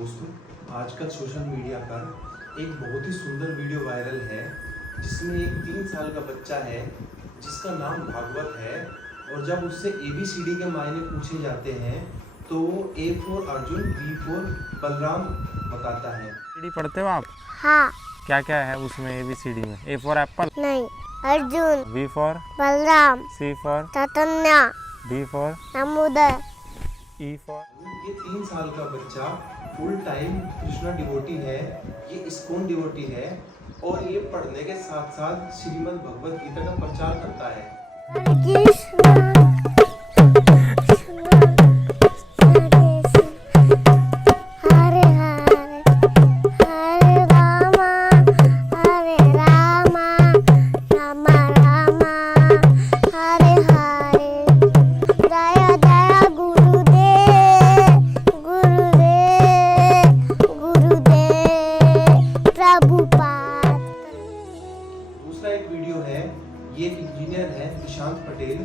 दोस्तों, आजकल social media पर एक बहुत ही सुंदर वीडियो वायरल है जिसमें एक 3 साल का बच्चा है जिसका नाम भागवत है। और जब उससे ABCD के मायने पूछे जाते हैं तो वो A for Arjun, B for Balram बताता है। ABCD पढ़ते हो आप? हाँ। क्या क्या है उसमें ABCD में? A फॉर एप्पल, नहीं, Arjun, B for Balram, C for Chaitanya, D for Namoday. E for. ये 3 साल का बच्चा फुल टाइम कृष्णा डिवोटी है, ये इस्कॉन डिवोटी है और ये पढ़ने के साथ साथ श्रीमद् भगवत गीता का प्रचार करता है। हरे हरे हरे रामा राम राम हरे हरे। जय जय गुरुदेव गुरुदेव गुरुदेव प्रभुपाद। दूसरा एक वीडियो है, ये एक इंजीनियर है निशांत पटेल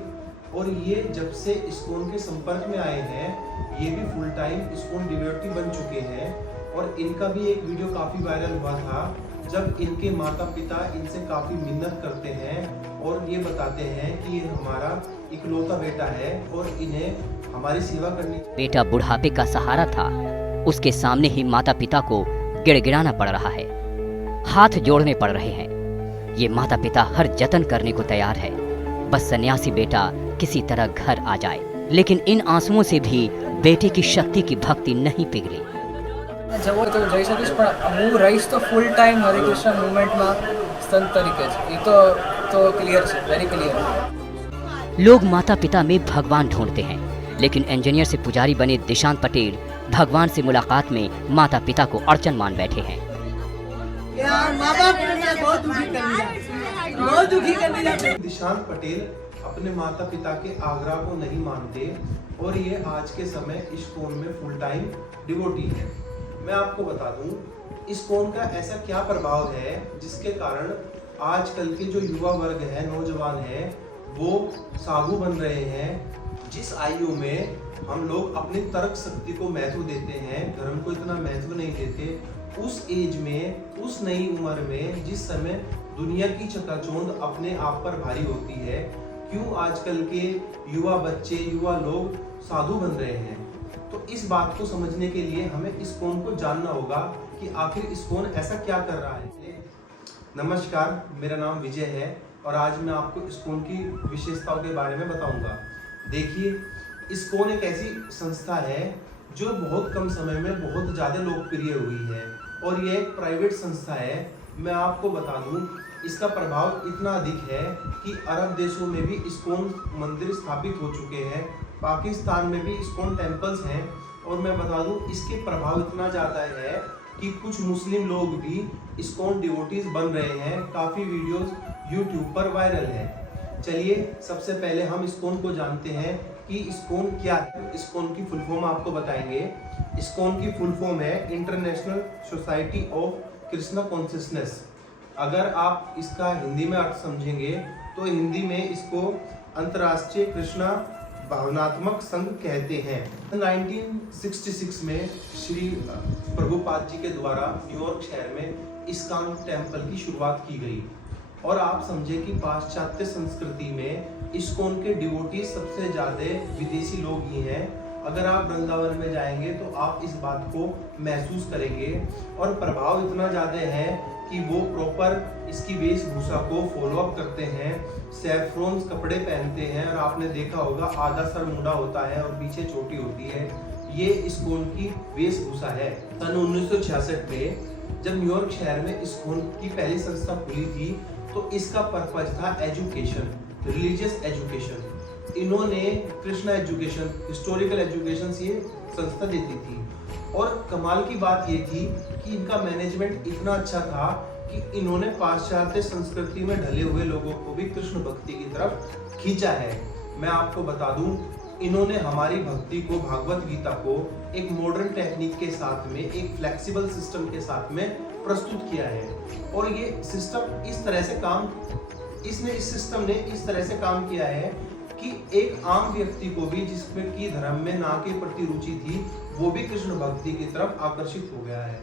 और ये जब से इस्कॉन के संपर्क में आए हैं ये भी फुल टाइम इस्कॉन डिवोटी बन चुके हैं। और इनका भी एक वीडियो काफी वायरल हुआ था जब इनके माता पिता इनसे काफी मिन्नत करते हैं और ये बताते हैं कि ये हमारा इकलौता बेटा है और इन्हें हमारी सेवा करनी। बेटा बुढ़ापे का सहारा था, उसके सामने ही माता पिता को गिड़गिड़ाना पड़ रहा है, हाथ जोड़ने पड़ रहे हैं। ये माता पिता हर जतन करने को तैयार है, बस सन्यासी बेटा किसी तरह घर आ जाए। लेकिन इन आंसुओं से भी बेटे की शक्ति की भक्ति नहीं पिघली। જવો તો જઈ શકીશ પણ હું રહીશ તો ફૂલ ટાઈમ હરિકૃષ્ણ મુવમેન્ટમાં સંત તરીકે જ એ તો ક્લિયર છે, વેરી ક્લિયર। लोग माता पिता में भगवान ढूंढते हैं, लेकिन इंजीनियर से पुजारी बने दिशांत पटेल भगवान से मुलाकात में माता पिता को अड़चन मान बैठे हैं। दिशांत पटेल अपने माता पिता के आग्रह को नहीं मानते और ये आज के समय इस्कॉन में फुल टाइम डिवोटी है। मैं आपको बता दूं इस्कॉन का ऐसा क्या प्रभाव है जिसके कारण आजकल के जो युवा वर्ग है, नौजवान है, वो साधु बन रहे हैं। जिस आयु में हम लोग अपनी तर्क शक्ति को महत्व देते हैं, धर्म को इतना महत्व नहीं देते, उस एज में, उस नई उम्र में जिस समय दुनिया की चकाचौंध अपने आप पर भारी होती है, क्यों आजकल के युवा बच्चे, युवा लोग साधु बन रहे हैं? तो इस बात को समझने के लिए हमें इस्कॉन को जानना होगा कि आखिर इस्कॉन ऐसा क्या कर रहा है। नमस्कार, मेरा नाम विजय है और आज मैं आपको इस्कॉन की विशेषताओं के बारे में बताऊंगा। देखिए, इस्कॉन एक ऐसी संस्था है जो बहुत कम समय में बहुत ज़्यादा लोकप्रिय हुई है और ये एक प्राइवेट संस्था है। मैं आपको बता दूं इसका प्रभाव इतना अधिक है कि अरब देशों में भी इस्कॉन मंदिर स्थापित हो चुके हैं, पाकिस्तान में भी इस्कॉन टेम्पल्स हैं। और मैं बता दूं इसके प्रभाव इतना ज़्यादा है कि कुछ मुस्लिम लोग भी इस्कॉन डिवोटीज बन रहे हैं। काफ़ी वीडियोस यूट्यूब पर वायरल है। चलिए सबसे पहले हम इस्कॉन को जानते हैं कि इस्कॉन क्या है। इस्कॉन की फुल फॉर्म आपको बताएंगे। इस्कॉन की फुल फॉर्म है international society of Krishna consciousness. अगर आप इसका हिंदी में अर्थ समझेंगे तो हिंदी में इसको अंतर्राष्ट्रीय कृष्णा भावनात्मक संघ कहते हैं। 1966 में श्री प्रभुपाद जी के द्वारा न्यूयॉर्क शहर में इस्कॉन टेम्पल की शुरुआत की गई। और आप समझे कि पाश्चात्य संस्कृति में इस्कॉन के डिवोटी सबसे ज़्यादा विदेशी लोग ही हैं। अगर आप वृंदावन में जाएंगे तो आप इस बात को महसूस करेंगे। और प्रभाव इतना ज़्यादा है कि वो प्रॉपर इसकी वेशभूषा को फॉलो अप करते हैं, सैफ्रॉन कपड़े पहनते हैं और आपने देखा होगा आधा सर मुंडा होता है और पीछे चोटी होती है। ये इस्कॉन की वेशभूषा है। सन 1966 में जब न्यूयॉर्क शहर में इस्कॉन की पहली संस्था खुली थी तो इसका पर्पज था एजुकेशन, रिलीजियस एजुकेशन। इन्होंने कृष्णा एजुकेशन, हिस्टोरिकल एजुकेशन ये संस्था देती थी। और कमाल की बात ये थी कि इनका मैनेजमेंट इतना अच्छा था कि इन्होंने पाश्चात्य संस्कृति में ढले हुए लोगों को भी कृष्ण भक्ति की तरफ खींचा है। मैं आपको बता दूं इन्होंने हमारी भक्ति को, भागवत गीता को एक मॉडर्न टेक्निक के साथ में, एक फ्लेक्सिबल सिस्टम के साथ में प्रस्तुत किया है। और ये सिस्टम इस तरह से इस सिस्टम ने इस तरह से काम किया है कि एक आम व्यक्ति को भी जिसमें की धर्म में ना के प्रति रुचि थी वो भी कृष्ण भक्ति की तरफ आकर्षित हो गया है।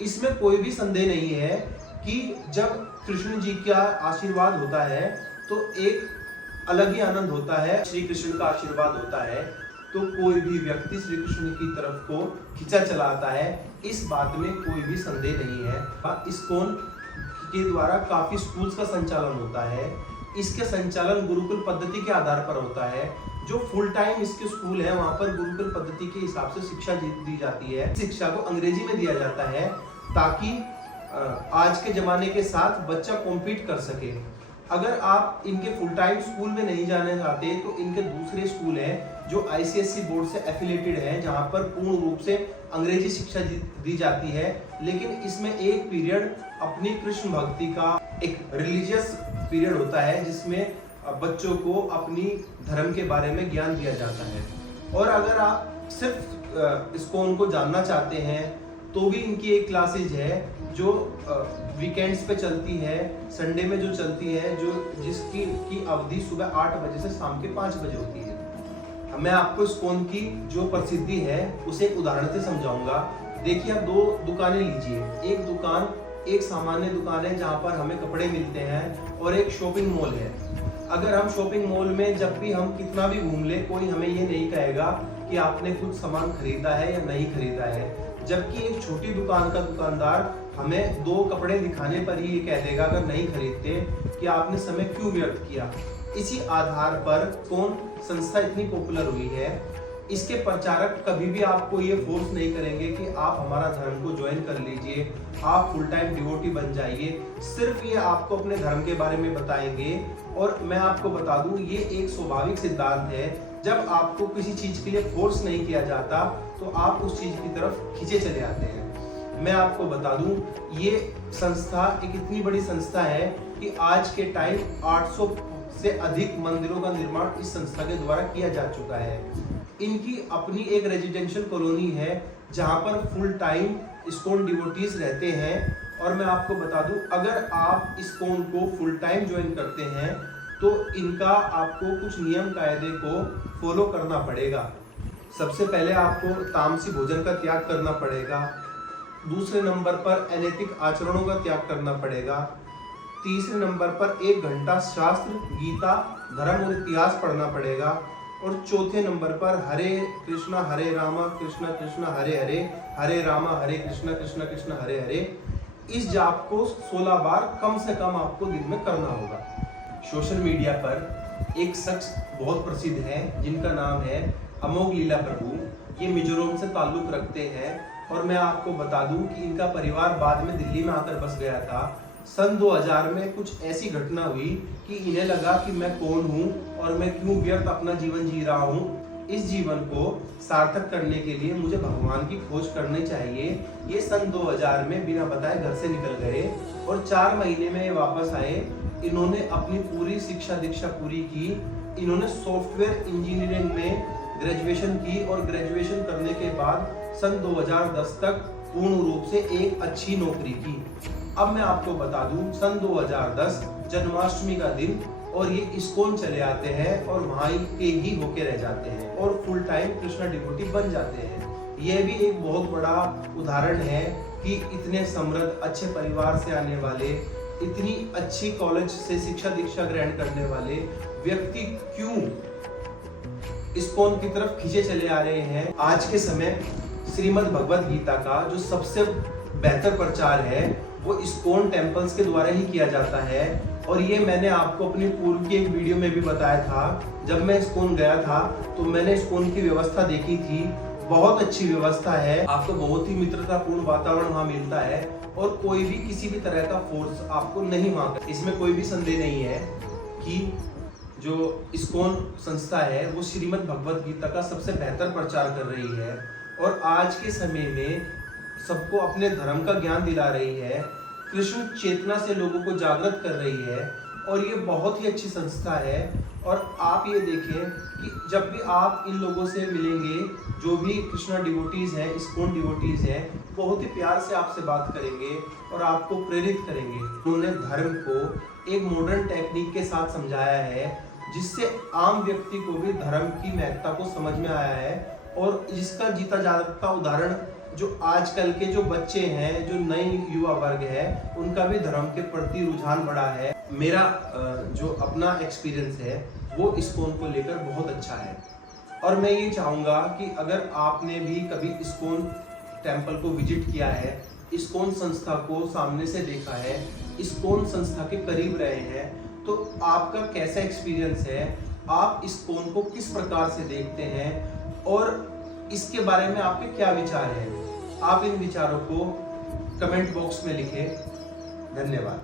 इसमें कोई भी संदेह नहीं है कि जब कृष्ण जी का आशीर्वाद होता है तो एक अलग ही आनंद होता है। श्री कृष्ण का आशीर्वाद होता है तो कोई भी व्यक्ति श्री कृष्ण की तरफ को खींचा चला आता है, इस बात में कोई भी संदेह नहीं है। इस्कॉन के द्वारा काफी स्कूल्स का संचालन होता है। इसके संचालन गुरुकुल पद्धति के आधार पर होता है। जो फुल टाइम इसके स्कूल है वहाँ पर गुरुकुल पद्धति के हिसाब से शिक्षा दी जाती है। शिक्षा को अंग्रेजी में दिया जाता है ताकि आज के जमाने के साथ बच्चा कॉम्पीट कर सके। अगर आप इनके फुल टाइम स्कूल में नहीं जाना चाहते तो इनके दूसरे स्कूल हैं जो ICSE बोर्ड से एफिलेटेड है, जहाँ पर पूर्ण रूप से अंग्रेजी शिक्षा दी जाती है। लेकिन इसमें एक पीरियड अपनी कृष्ण भक्ति का एक रिलीजियस पीरियड होता है जिसमें बच्चों को अपनी धर्म के बारे में ज्ञान दिया जाता है। और अगर आप सिर्फ इस्कॉन को जानना चाहते हैं तो भी इनकी एक क्लासेज है जो वीकेंड्स पे चलती है, संडे में जो चलती है, जिसकी अवधि सुबह 8 बजे से शाम के 5 बजे होती है। मैं आपको इस्कॉन की जो प्रसिद्धि है उसे एक उदाहरण से समझाऊंगा। देखिए, आप 2 दुकानें लीजिए। एक दुकान एक सामान्य दुकान है जहाँ पर हमें कपड़े मिलते हैं, और एक शॉपिंग मॉल है। अगर हम शॉपिंग मॉल में जब भी हम कितना भी घूम ले, कोई हमें ये नहीं कहेगा कि आपने कुछ सामान खरीदा है या नहीं खरीदा है। जबकि एक छोटी दुकान का दुकानदार हमें 2 कपड़े दिखाने पर ही ये कह देगा अगर नहीं खरीदते कि आपने समय क्यों व्यर्थ किया। इसी आधार पर कौन संस्था इतनी पॉपुलर हुई है। इसके प्रचारक कभी भी आपको ये फोर्स नहीं करेंगे कि आप हमारा धर्म को ज्वाइन कर लीजिए, आप फुल टाइम डिवोटी बन जाइए। सिर्फ ये आपको अपने धर्म के बारे में बताएंगे। और मैं आपको बता दूं, ये एक स्वाभाविक सिद्धांत है। जब आपको किसी चीज के लिए फोर्स नहीं किया जाता तो आप उस चीज की तरफ खींचे चले आते हैं। मैं आपको बता दूं, ये संस्था एक इतनी बड़ी संस्था है कि आज के टाइम 800 से अधिक मंदिरों का निर्माण इस संस्था के द्वारा किया जा चुका है। इनकी अपनी एक रेजिडेंशियल कॉलोनी है जहां पर फुल टाइम इस्कॉन डिवोटीज रहते हैं। और मैं आपको बता दूं, अगर आप इस्कॉन को फुल टाइम ज्वाइन करते हैं तो इनका आपको कुछ नियम कायदे को फॉलो करना पड़ेगा। सबसे पहले आपको तामसी भोजन का त्याग करना पड़ेगा। दूसरे नंबर पर अनैतिक आचरणों का त्याग करना पड़ेगा। तीसरे नंबर पर 1 घंटा शास्त्र, गीता, धर्म और इतिहास पढ़ना पड़ेगा। और चौथे नंबर पर हरे कृष्णा कृष्ण कृष्ण हरे हरे, हरे रामा हरे कृष्ण कृष्ण कृष्ण हरे हरे, इस जाप को 16 बार कम से कम आपको दिन में करना होगा। सोशल मीडिया पर एक शख्स बहुत प्रसिद्ध है जिनका नाम है अमोघ लीला प्रभु। ये मिजोरम से ताल्लुक रखते हैं। और मैं आपको बता दूं कि इनका परिवार बाद में दिल्ली में आकर बस गया था। सन 2000 में कुछ ऐसी घटना हुई कि इन्हें लगा कि मैं कौन हूँ और मैं क्यों व्यर्थ अपना जीवन जी रहा हूँ। इस जीवन को सार्थक करने के लिए मुझे भगवान की खोज करनी चाहिए। ये सन 2000 में बिना बताए घर से निकल गए और 4 महीने में वापस आए। इन्होंने अपनी पूरी शिक्षा दीक्षा पूरी की। इन्होंने सॉफ्टवेयर इंजीनियरिंग में ग्रेजुएशन की और ग्रेजुएशन करने के बाद सन 2010 तक पूर्ण रूप से एक अच्छी नौकरी की। अब मैं आपको बता दूं, सन 2010 जन्माष्टमी का दिन और ये इस्कॉन चले आते हैं और वहाँ के ही होके रह जाते हैं और फुल टाइम कृष्णा डिवोटी बन जाते हैं। यह भी एक बहुत बड़ा उदाहरण है कि इतने समृद्ध अच्छे परिवार से आने वाले, इतनी अच्छी कॉलेज से शिक्षा दीक्षा ग्रहण करने वाले व्यक्ति क्यों इस्कॉन की तरफ खींचे चले आ रहे हैं। आज के समय श्रीमद् भगवद गीता का जो सबसे बेहतर प्रचार है वो इस्कॉन टेम्पल्स के द्वारा ही किया जाता है। और ये मैंने आपको अपनी पूर्व की एक वीडियो में भी बताया था। जब मैं इस्कॉन गया था तो मैंने इस्कॉन की व्यवस्था देखी थी। बहुत अच्छी व्यवस्था है। आपको बहुत ही मित्रतापूर्ण वातावरण वहाँ मिलता है और कोई भी किसी भी तरह का फोर्स आपको नहीं वहाँ। इसमें कोई भी संदेह नहीं है कि जो इस्कॉन संस्था है वो श्रीमद् भगवद गीता का सबसे बेहतर प्रचार कर रही है और आज के समय में सबको अपने धर्म का ज्ञान दिला रही है, कृष्ण चेतना से लोगों को जागृत कर रही है और ये बहुत ही अच्छी संस्था है। और आप ये देखें कि जब भी आप इन लोगों से मिलेंगे, जो भी कृष्णा डिवोटीज हैं, इस्कॉन डिवोटीज हैं, बहुत ही प्यार से आपसे बात करेंगे और आपको प्रेरित करेंगे। उन्होंने धर्म को एक मॉडर्न टेक्निक के साथ समझाया है जिससे आम व्यक्ति को भी धर्म की महत्ता को समझ में आया है और जिसका जीता जागता उदाहरण जो आजकल के जो बच्चे हैं, जो नए युवा वर्ग है, उनका भी धर्म के प्रति रुझान बढ़ा है। मेरा जो अपना एक्सपीरियंस है वो इस्कॉन को लेकर बहुत अच्छा है। और मैं ये चाहूँगा कि अगर आपने भी कभी इस्कॉन टेम्पल को विजिट किया है, इस्कॉन संस्था को सामने से देखा है, इस्कॉन संस्था के करीब रहे हैं, तो आपका कैसा एक्सपीरियंस है, आप इस्कॉन को किस प्रकार से देखते हैं और इसके बारे में आपके क्या विचार हैं। आप इन विचारों को कमेंट बॉक्स में लिखें। धन्यवाद।